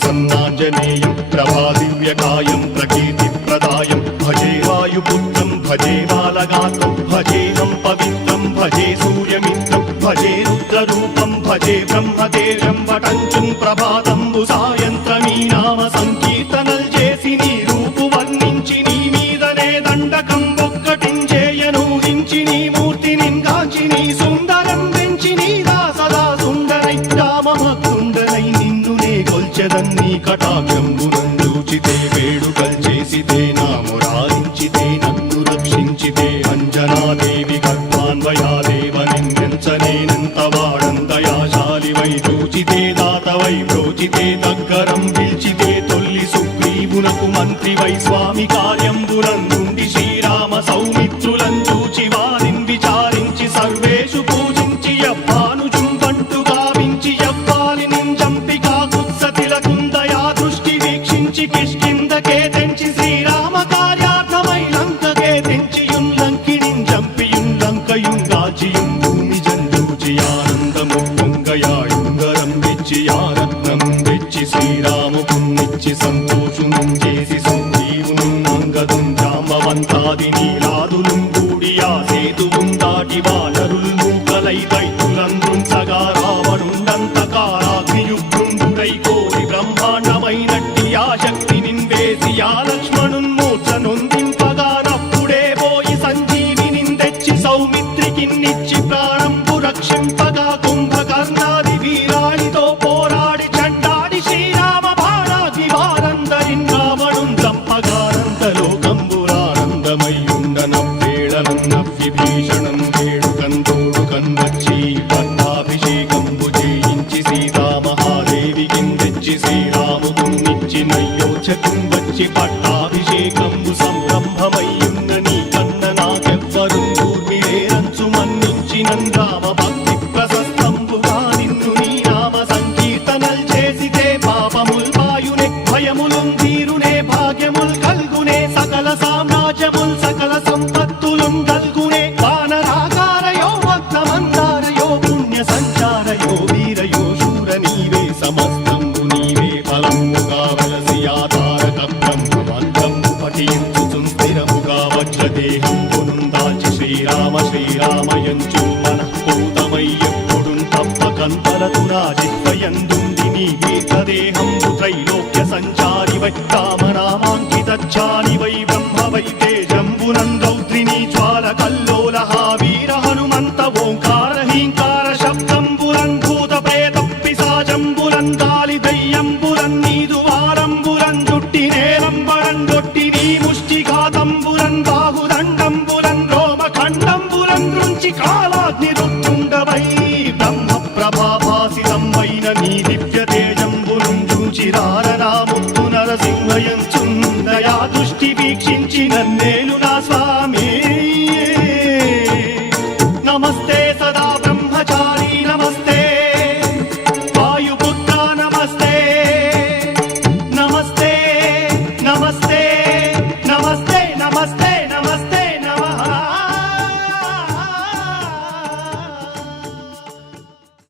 प्रसन्नाञ्जनेयं प्रभादिव्यकायं प्रकीर्तिप्रदायं भजे वायुपुत्रं भजे बालगात्रं भजेऽहं पवित्रं भजे सूर्यमित्रं भजे रुद्ररूपं भजे ब्रह्मदेवं वटञ्चुं प्रभाతంబు సాయంత్రమీ నామ సంకీర్తనల్ చేసి నీ రూపు వర్ణించి నీ మీదనే దండకం ఒక్కటించేయను హించి నీ మూర్తిని గాంచి నీ సుందరం పెంచి నీ దాసదా సుందరై రామభక్తుండనై నిన్నునే కొల్చెదన్ని కటాక్షంబునందూచితే వేడుకల్ చేసితే నా మురారించితే నన్ను రక్షించితే అంజనాదేవి గర్భాన్వయాదేవ నిన్నెంచనేనంత వాడందయాశాలివై చూచితే దాతవై ప్రోచితే దగ్గరం పిలిచితే తొల్లి సుగ్రీవునకు మంత్రివై స్వామి కార్యంబునందుండి శ్రీరామ సౌమిత్రులం చూచి వారిని విచారించి సర్వేషు పూజించి యవ్వానుజుంబంటు గావించి యవ్వాలిని చంపి కాకుత్సతిలకుందయా దృష్టి వీక్షించి కిష్కిందకే తెంచి శ్రీరామ కార్యార్థమై లంకకే తెంచియుంలంకిని చంపియుంలంకయుంగాచియుం భూమి జందూచి ఆనందము పొంగయాయుంగరం వెచ్చి ఆరత్నం వెచ్చి శ్రీరాముకున్నిచ్చి సంతోషునం చేసి సుగ్రీవును అంగదుం జాంబవంతాది నీలాదులుం కూడి ఆ సేతువుం దాటి వానరుల్ మూకలై దైత్యులందుంచగా రావణుండంతకారాగ్నియుగ్రుండుడై కోరి బ్రహ్మాండమైనట్టి ఆ శక్తి నిన్వేసి ఆ లక్ష్మణున్ మూర్ఛ నొందింపగా నప్పుడే పోయి సంజీవిని తెచ్చి సౌమిత్రికిన్నిచ్చి ప్రాణంబు రక్షింపగా కుంభకర్ణాది వీరాళితో పోరాడి చండాడి శ్రీరామ బాణాగ్ని వారందరిన్ రావణున్ చంపగానందలోకంబురానందమయ్యుండనవ్వేళనన్నవ్విభీషణం వేడుకందోడుకన్ వచ్చి పట్టాభిషేకంబు చేయించి సీతామహాదేవికిన్ తెచ్చి శ్రీరాముకున్నిచ్చి నయ్యోచకున్ వచ్చి పట్టాభిషేకంబు సంరంభమయ్యున్న నీ కన్న నాకెవ్వరు ఊర్మిలేరంచు మన్నించినన్ రామ భక్తి ప్రశస్తంబుగా నిన్ను నీ నామ సంకీర్తనల్ చేసితే పాపముల్ పాయునే భయములుం తీరునే భాగ్యముల్ కల్గునే సకల సామ్రాజ్యముల్ సకల సంపత్తులుం కల్గునే వానరాకారయో భక్తమందారయో పుణ్య సంచారయో వీరయో శూర నీవే సమస్తంబు నీవే ఫలముగా వలసి ఆధారక బ్రహ్మమంత్రంబు పఠించుచుం స్థిరముగా వజ్రదేహం పునుందాచి శ్రీరామ శ్రీరామయంచు మనఃపూతమయ్యెప్పుడుం తప్పకంతలతునా జిహ్వయందుండి నీ దీర్ఘదేహంబు త్రైలోక్య సంచారివై రామనామాంకితచ్చాలివై బ్రహ్మవై తేజంబునం రౌద్రిణీ జ్వాల కల్లోలహ వీర హనుమంత ఓంకార హీంకార శబ్దంబురం భూత ప్రేత పిశాచంబురం గాలి దయ్యంబురం నీదు వారంబురం జుట్టి నేలంబరం గొట్టి నీ ముష్టిఘాతంబురం బాహుదండంబురం రోమఖండంబురం దృంచి కాలాగ్ని రుత్తుండవై బ్రహ్మ ప్రభాభాసితమైన నీ దివ్య తేజంబురం చూచి రారనాముత్తు నరసింహయంచుందయా దృష్టి వీక్షించి నన్నేలు నా స్వా